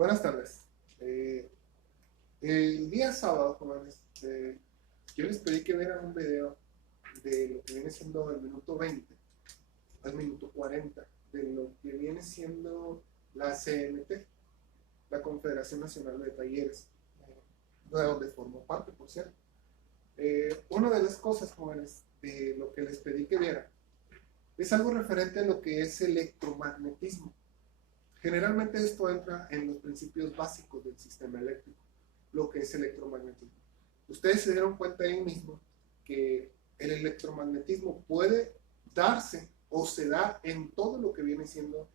Buenas tardes. El día sábado, jóvenes, yo les pedí que vieran un video de lo que viene siendo el minuto 20 al minuto 40, de lo que viene siendo la CNT, la Confederación Nacional de Talleres, de donde formo parte, por cierto. Una de las cosas, jóvenes, de lo que les pedí que vieran, es algo referente a lo que es electromagnetismo. Generalmente esto entra en los principios básicos del sistema eléctrico, lo que es electromagnetismo. Ustedes se dieron cuenta ahí mismo que el electromagnetismo puede darse o se da en todo lo que viene siendo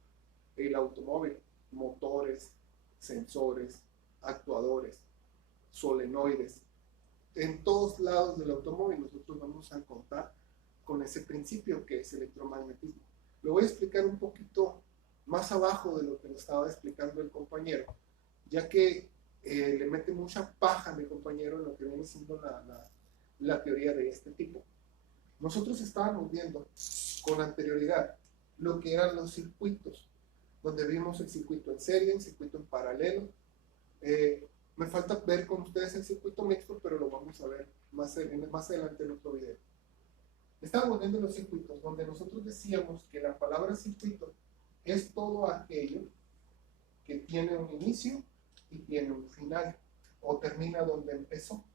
el automóvil: motores, sensores, actuadores, solenoides. En todos lados del automóvil nosotros vamos a contar con ese principio que es electromagnetismo. Lo voy a explicar un poquito más abajo de lo que nos estaba explicando el compañero, ya que le mete mucha paja a mi compañero en lo que viene siendo la teoría de este tipo. Nosotros estábamos viendo con anterioridad lo que eran los circuitos, donde vimos el circuito en serie, el circuito en paralelo. Me falta ver con ustedes el circuito mixto, pero lo vamos a ver más adelante en otro video. Estábamos viendo los circuitos, donde nosotros decíamos que la palabra circuito es todo aquello que tiene un inicio y tiene un final, o termina donde empezó,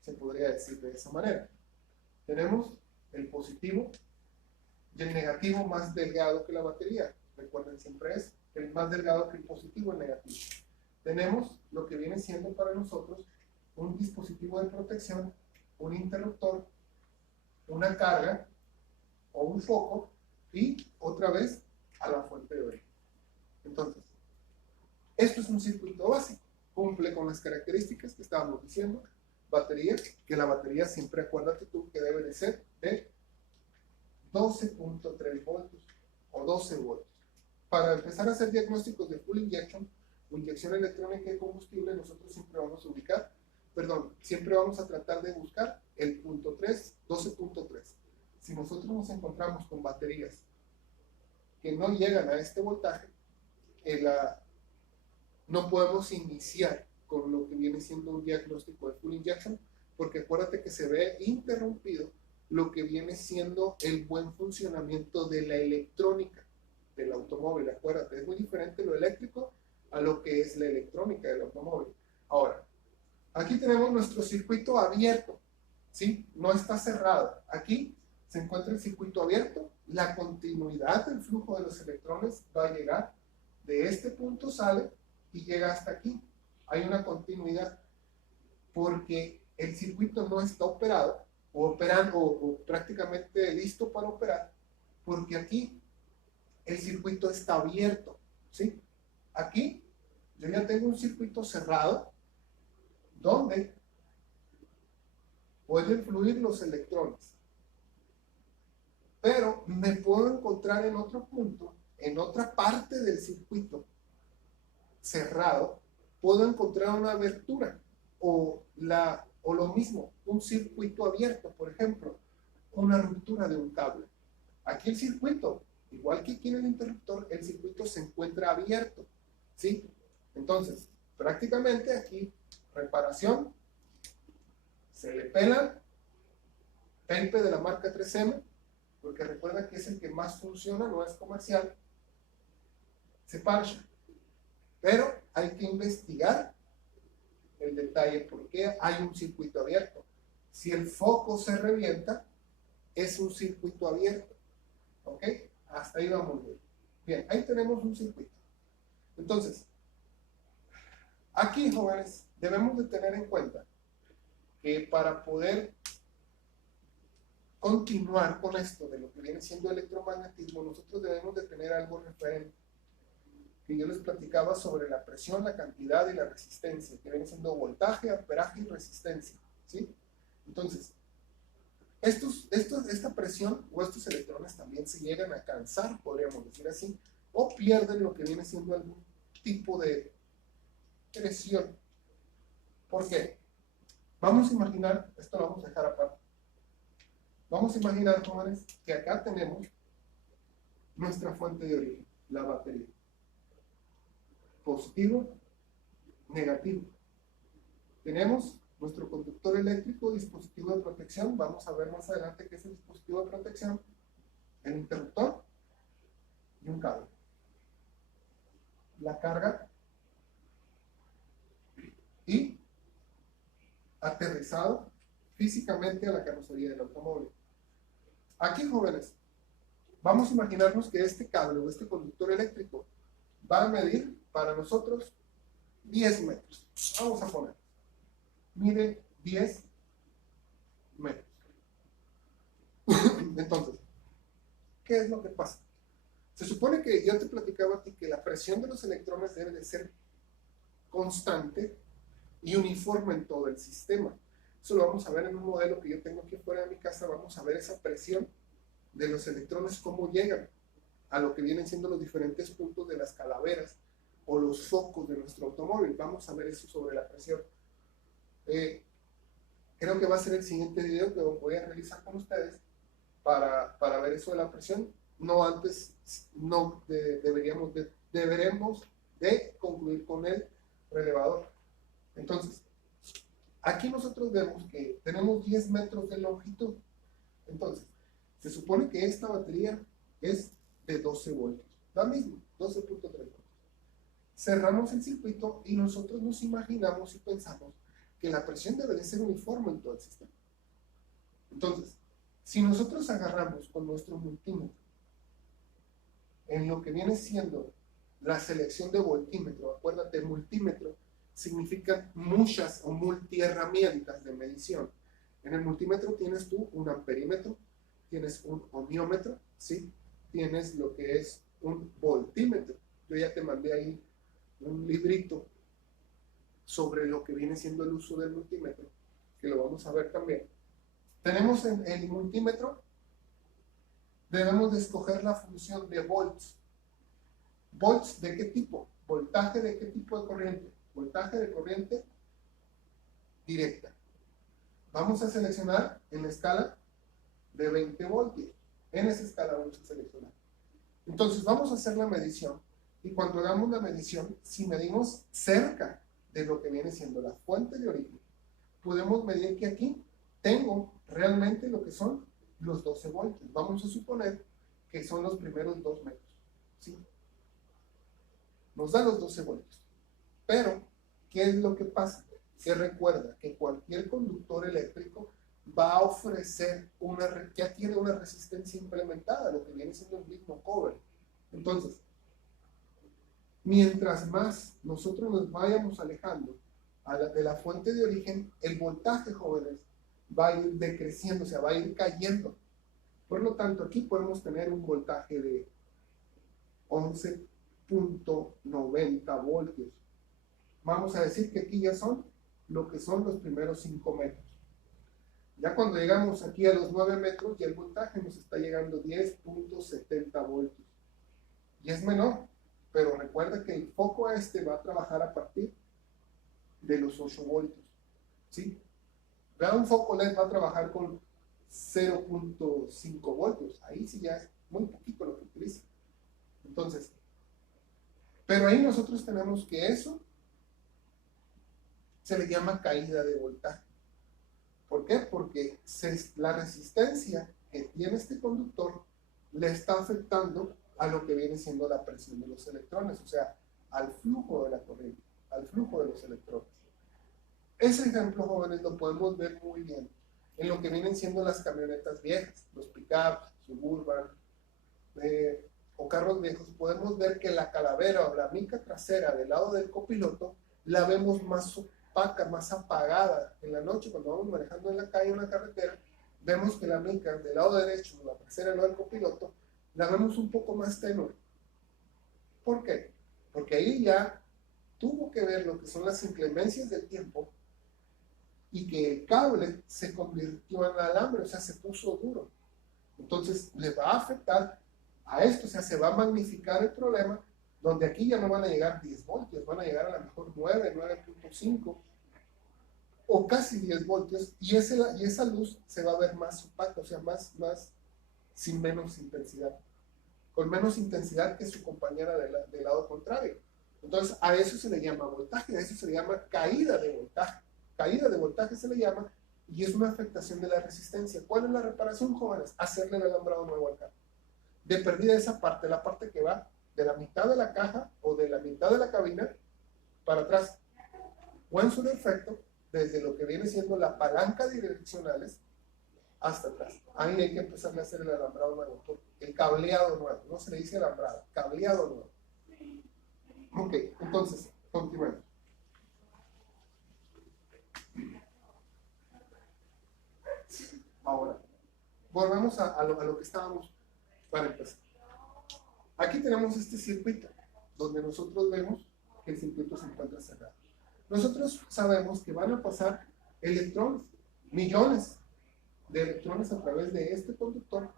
se podría decir de esa manera. Tenemos el positivo y el negativo más delgado que la batería. Recuerden, siempre es el más delgado que el positivo, el negativo. Tenemos lo que viene siendo para nosotros un dispositivo de protección, un interruptor, una carga o un foco, y otra vez a la fuente de origen. Entonces, esto es un circuito básico, cumple con las características que estábamos diciendo. Batería, que la batería siempre, acuérdate tú, que debe de ser de 12.3 voltios o 12 voltios. Para empezar a hacer diagnósticos de full injection o inyección electrónica de combustible, nosotros siempre vamos a tratar de buscar el punto 3, 12.3. Si nosotros nos encontramos con baterías que no llegan a este voltaje, no podemos iniciar con lo que viene siendo un diagnóstico de full injection, porque acuérdate que se ve interrumpido lo que viene siendo el buen funcionamiento de la electrónica del automóvil. Acuérdate, es muy diferente lo eléctrico a lo que es la electrónica del automóvil. Ahora, aquí tenemos nuestro circuito abierto, ¿sí? No está cerrado. Aquí se encuentra el circuito abierto. La continuidad del flujo de los electrones va a llegar de este punto, sale y llega hasta aquí. Hay una continuidad porque el circuito no está operado o operando o prácticamente listo para operar, porque aquí el circuito está abierto, ¿sí? Aquí yo ya tengo un circuito cerrado donde pueden fluir los electrones, pero me puedo encontrar en otro punto, en otra parte del circuito cerrado, puedo encontrar una abertura o lo mismo, un circuito abierto, por ejemplo, una ruptura de un cable. Aquí el circuito, igual que aquí en el interruptor, el circuito se encuentra abierto, ¿sí? Entonces, prácticamente aquí, reparación, se le pela tape de la marca 3M, porque recuerda que es el que más funciona, no es comercial, se parcha. Pero hay que investigar el detalle, por qué hay un circuito abierto. Si el foco se revienta, es un circuito abierto. ¿Ok? Hasta ahí vamos bien. Bien, ahí tenemos un circuito. Entonces, aquí, jóvenes, debemos de tener en cuenta que para poder continuar con esto de lo que viene siendo electromagnetismo, nosotros debemos de tener algo referente, que yo les platicaba sobre la presión, la cantidad y la resistencia, que viene siendo voltaje, amperaje y resistencia, ¿sí? Entonces, esta presión o estos electrones también se llegan a cansar, podríamos decir así, o pierden lo que viene siendo algún tipo de presión. ¿Por qué? Vamos a imaginar, esto lo vamos a dejar aparte, vamos a imaginar, jóvenes, que acá tenemos nuestra fuente de origen, la batería. Positivo negativo. Tenemos nuestro conductor eléctrico, dispositivo de protección. Vamos a ver más adelante qué es el dispositivo de protección, el interruptor y un cable. La carga y aterrizado físicamente a la carrocería del automóvil. Aquí, jóvenes, vamos a imaginarnos que este cable o este conductor eléctrico va a medir para nosotros 10 metros. Vamos a poner, mide 10 metros. Entonces, ¿qué es lo que pasa? Se supone que yo te platicaba a ti que la presión de los electrones debe de ser constante y uniforme en todo el sistema. Eso lo vamos a ver en un modelo que yo tengo aquí fuera de mi casa. Vamos a ver esa presión de los electrones, cómo llegan a lo que vienen siendo los diferentes puntos de las calaveras o los focos de nuestro automóvil. Vamos a ver eso sobre la presión. Creo que va a ser el siguiente video que voy a realizar con ustedes para ver eso de la presión. No antes, deberemos de concluir con el relevador. Entonces, aquí nosotros vemos que tenemos 10 metros de longitud. Entonces, se supone que esta batería es de 12 voltios. La misma, 12.3 voltios. Cerramos el circuito y nosotros nos imaginamos y pensamos que la presión debe de ser uniforme en todo el sistema. Entonces, si nosotros agarramos con nuestro multímetro en lo que viene siendo la selección de voltímetro, acuérdate, multímetro significan muchas o multiherramientas de medición. En el multímetro tienes tú un amperímetro, tienes un ohmiómetro, ¿sí? Tienes lo que es un voltímetro. Yo ya te mandé ahí un librito sobre lo que viene siendo el uso del multímetro, que lo vamos a ver también. Tenemos en el multímetro, debemos de escoger la función de volts. ¿Volts de qué tipo? ¿Voltaje de qué tipo de corriente? Voltaje de corriente directa. Vamos a seleccionar en la escala de 20 voltios. En esa escala vamos a seleccionar. Entonces vamos a hacer la medición y cuando hagamos la medición, si medimos cerca de lo que viene siendo la fuente de origen, podemos medir que aquí tengo realmente lo que son los 12 voltios. Vamos a suponer que son los primeros 2 metros. ¿Sí? Nos da los 12 voltios. Pero, ¿qué es lo que pasa? Que recuerda que cualquier conductor eléctrico va a ofrecer ya tiene una resistencia implementada, lo que viene siendo el mismo cover. Entonces, mientras más nosotros nos vayamos alejando de la fuente de origen, el voltaje, jóvenes, va a ir decreciendo, o sea, va a ir cayendo. Por lo tanto, aquí podemos tener un voltaje de 11.90 voltios. Vamos a decir que aquí ya son lo que son los primeros 5 metros. Ya cuando llegamos aquí a los 9 metros, ya el voltaje nos está llegando a 10.70 voltios. Y es menor, pero recuerda que el foco va a trabajar a partir de los 8 voltios. ¿Sí? Vean, un foco LED va a trabajar con 0.5 voltios. Ahí sí ya es muy poquito lo que utiliza. Entonces, pero ahí nosotros tenemos que eso se le llama caída de voltaje. ¿Por qué? Porque la resistencia que tiene este conductor le está afectando a lo que viene siendo la presión de los electrones, o sea, al flujo de la corriente, al flujo de los electrones. Ese ejemplo, jóvenes, lo podemos ver muy bien en lo que vienen siendo las camionetas viejas, los pick-ups, Suburban, o carros viejos. Podemos ver que la calavera o la mica trasera del lado del copiloto la vemos más opaca, más apagada. En la noche, cuando vamos manejando en la calle o en la carretera, vemos que la mica del lado derecho, la trasera del lado del copiloto, la vemos un poco más tenue. ¿Por qué? Porque ahí ya tuvo que ver lo que son las inclemencias del tiempo y que el cable se convirtió en alambre, o sea, se puso duro. Entonces le va a afectar a esto, o sea, se va a magnificar el problema, donde aquí ya no van a llegar 10 voltios, van a llegar a lo mejor 9, 9.5 o casi 10 voltios, y esa luz se va a ver más opaca, o sea, sin menos intensidad, con menos intensidad que su compañera del lado contrario. Entonces, Entonces a eso se le llama voltaje, a eso se le llama caída de voltaje. Caída de voltaje se le llama, y es una afectación de la resistencia. ¿Cuál es la reparación, jóvenes? Hacerle el alambrado nuevo al carro. De perdida esa parte, la parte que va de la mitad de la caja o de la mitad de la cabina para atrás, o en su defecto, desde lo que viene siendo la palanca de direccionales hasta atrás. Ahí hay que empezar a hacer el alambrado nuevo, el cableado nuevo, no se le dice alambrado, cableado nuevo. Ok, entonces, continuemos. Ahora, volvamos a lo que estábamos para empezar. Aquí tenemos este circuito, donde nosotros vemos que el circuito se encuentra cerrado. Nosotros sabemos que van a pasar electrones, millones de electrones a través de este conductor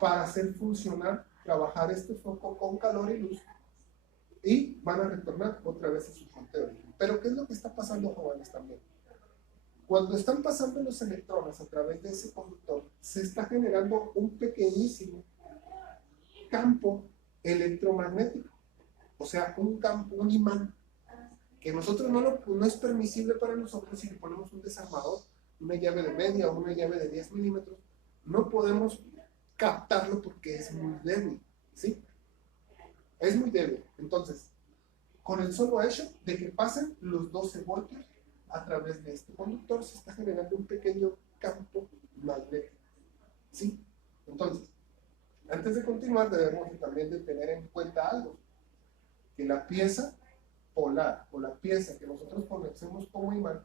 para hacer funcionar, trabajar este foco con calor y luz, y van a retornar otra vez a su fuente de origen. Pero ¿qué es lo que está pasando, jóvenes, también? Cuando están pasando los electrones a través de ese conductor, se está generando un pequeñísimo campo electromagnético, o sea, un campo, un imán, que nosotros no es permisible para nosotros. Si le ponemos un desarmador, una llave de media o una llave de 10 milímetros, no podemos captarlo porque es muy débil, ¿sí? Es muy débil. Entonces, con el solo hecho de que pasen los 12 voltios a través de este conductor, se está generando un pequeño campo magnético, ¿sí? Entonces, antes de continuar, debemos también de tener en cuenta algo, que la pieza polar o la pieza que nosotros conocemos como imán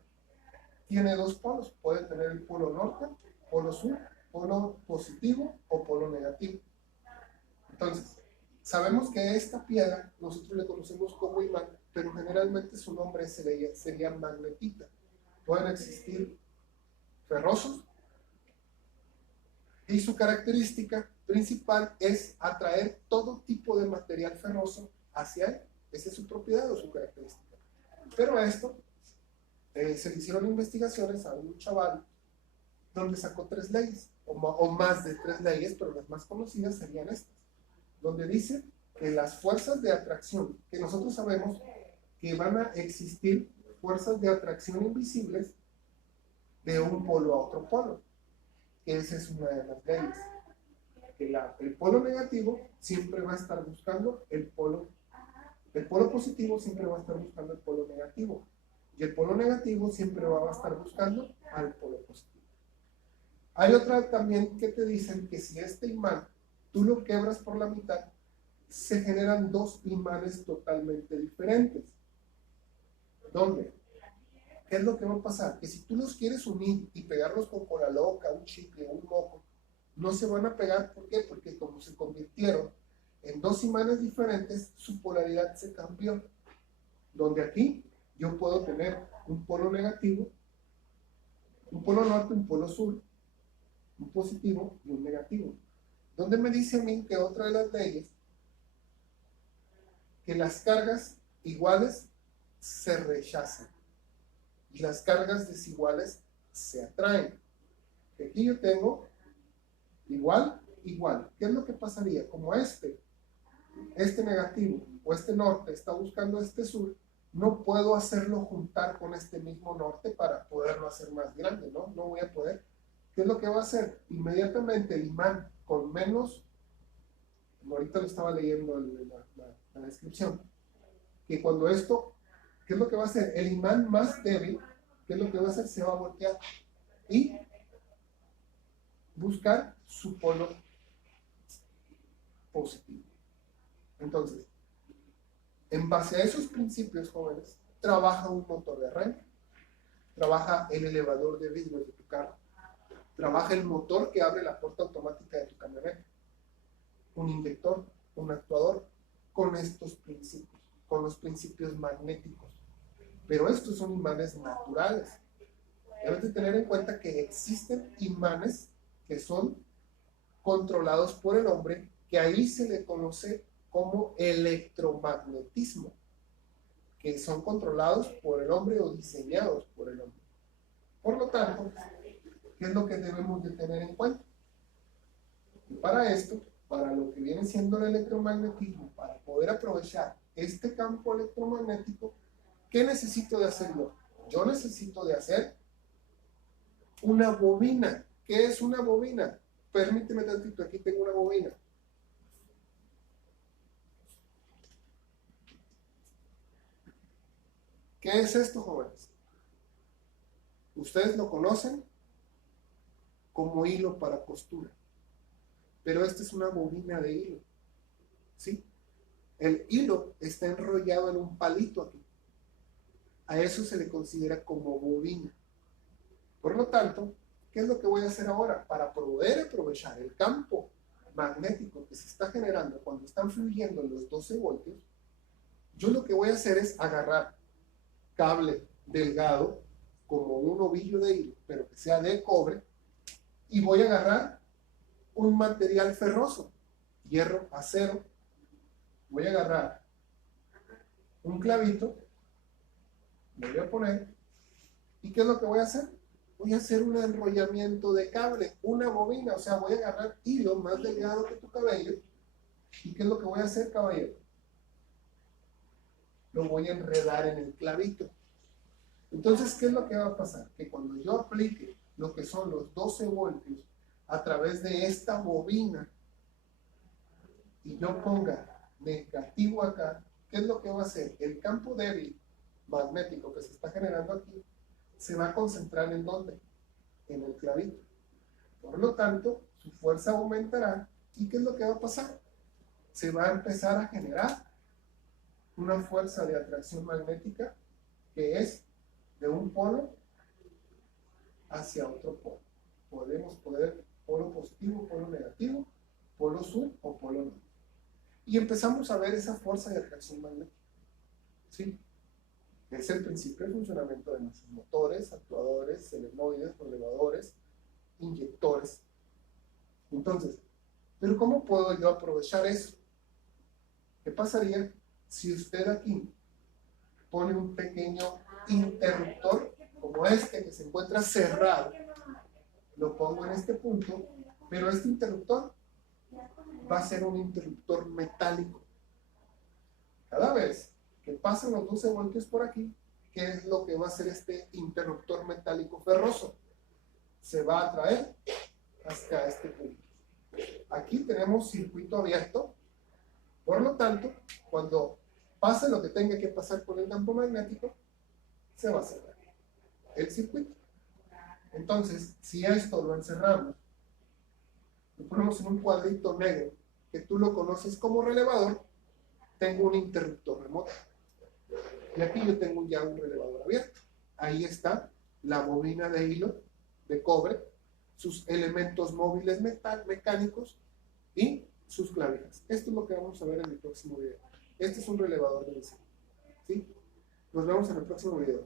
tiene dos polos. Puede tener el polo norte, polo sur, polo positivo o polo negativo. Entonces, sabemos que esta piedra nosotros le conocemos como imán, pero generalmente su nombre sería magnetita. Pueden existir ferrosos y su característica principal es atraer todo tipo de material ferroso hacia él. Esa es su propiedad o su característica. Pero a esto se le hicieron investigaciones a un chaval donde sacó 3 leyes, o más de 3 leyes, pero las más conocidas serían estas, donde dice que las fuerzas de atracción, que nosotros sabemos que van a existir fuerzas de atracción invisibles de un polo a otro polo, que esa es una de las leyes, que el polo negativo siempre va a estar buscando el polo positivo, siempre va a estar buscando el polo negativo, y el polo negativo siempre va a estar buscando al polo positivo. Hay otra también que te dicen que si este imán tú lo quebras por la mitad, se generan 2 imanes totalmente diferentes. ¿Dónde? ¿Qué es lo que va a pasar? Que si tú los quieres unir y pegarlos con cola loca, un chicle, un moco, no se van a pegar. ¿Por qué? Porque como se convirtieron en 2 imanes diferentes, su polaridad se cambió. Donde aquí yo puedo tener un polo negativo, un polo norte, un polo sur, un positivo y un negativo. Donde me dice a mí que otra de las leyes, que las cargas iguales se rechazan y las cargas desiguales se atraen. Aquí yo tengo igual, igual. ¿Qué es lo que pasaría? Como este negativo o este norte está buscando este sur, no puedo hacerlo juntar con este mismo norte para poderlo hacer más grande, ¿no? No voy a poder. ¿Qué es lo que va a hacer? Inmediatamente el imán con menos, ahorita lo estaba leyendo la descripción, que cuando esto, ¿qué es lo que va a hacer? El imán más débil, ¿qué es lo que va a hacer? Se va a voltear y buscar su polo positivo. Entonces, en base a esos principios, jóvenes, trabaja un motor de arranque, trabaja el elevador de vidrios de tu carro, trabaja el motor que abre la puerta automática de tu camioneta, un inyector, un actuador, con estos principios, con los principios magnéticos. Pero estos son imanes naturales. Debes de tener en cuenta que existen imanes que son controlados por el hombre, que ahí se le conoce como electromagnetismo, que son controlados por el hombre o diseñados por el hombre. Por lo tanto, ¿qué es lo que debemos de tener en cuenta? Y para esto, para lo que viene siendo el electromagnetismo, para poder aprovechar este campo electromagnético, ¿qué necesito de hacer yo? Yo necesito de hacer una bobina. ¿Qué es una bobina? Permíteme tantito, aquí tengo una bobina. ¿Qué es esto, jóvenes? Ustedes lo conocen como hilo para costura, pero esta es una bobina de hilo, ¿sí? El hilo está enrollado en un palito aquí. A eso se le considera como bobina. Por lo tanto, ¿qué es lo que voy a hacer ahora? Para poder aprovechar el campo magnético que se está generando cuando están fluyendo los 12 voltios, yo lo que voy a hacer es agarrar cable delgado, como un ovillo de hilo, pero que sea de cobre, y voy a agarrar un material ferroso, hierro, acero, voy a agarrar un clavito, lo voy a poner, ¿y qué es lo que voy a hacer? Voy a hacer un enrollamiento de cable, una bobina, o sea, voy a agarrar hilo más delgado que tu cabello, ¿y qué es lo que voy a hacer, caballero? Lo voy a enredar en el clavito. Entonces, ¿qué es lo que va a pasar? Que cuando yo aplique lo que son los 12 voltios a través de esta bobina y yo ponga negativo acá, ¿qué es lo que va a hacer? El campo débil magnético que se está generando aquí se va a concentrar ¿en dónde? En el clavito. Por lo tanto, su fuerza aumentará. ¿Y qué es lo que va a pasar? Se va a empezar a generar una fuerza de atracción magnética que es de un polo hacia otro polo. Podemos poner polo positivo, polo negativo, polo sur o polo norte. Y empezamos a ver esa fuerza de atracción magnética. ¿Sí? Es el principio de funcionamiento de nuestros motores, actuadores, solenoides, relevadores, inyectores. Entonces, ¿pero cómo puedo yo aprovechar eso? ¿Qué pasaría si usted aquí pone un pequeño interruptor como este que se encuentra cerrado? Lo pongo en este punto, pero este interruptor va a ser un interruptor metálico. Cada vez que pasan los 12 voltios por aquí, ¿qué es lo que va a hacer este interruptor metálico ferroso? Se va a atraer hasta este punto. Aquí tenemos circuito abierto, por lo tanto, cuando pase lo que tenga que pasar con el campo magnético, se va a cerrar el circuito. Entonces, si esto lo encerramos, lo ponemos en un cuadrito negro, que tú lo conoces como relevador, tengo un interruptor remoto. Y aquí yo tengo ya un relevador abierto. Ahí está la bobina de hilo de cobre, sus elementos móviles mecánicos y sus clavijas. Esto es lo que vamos a ver en el próximo video. Este es un relevador de vecino. ¿Sí? Nos vemos en el próximo video.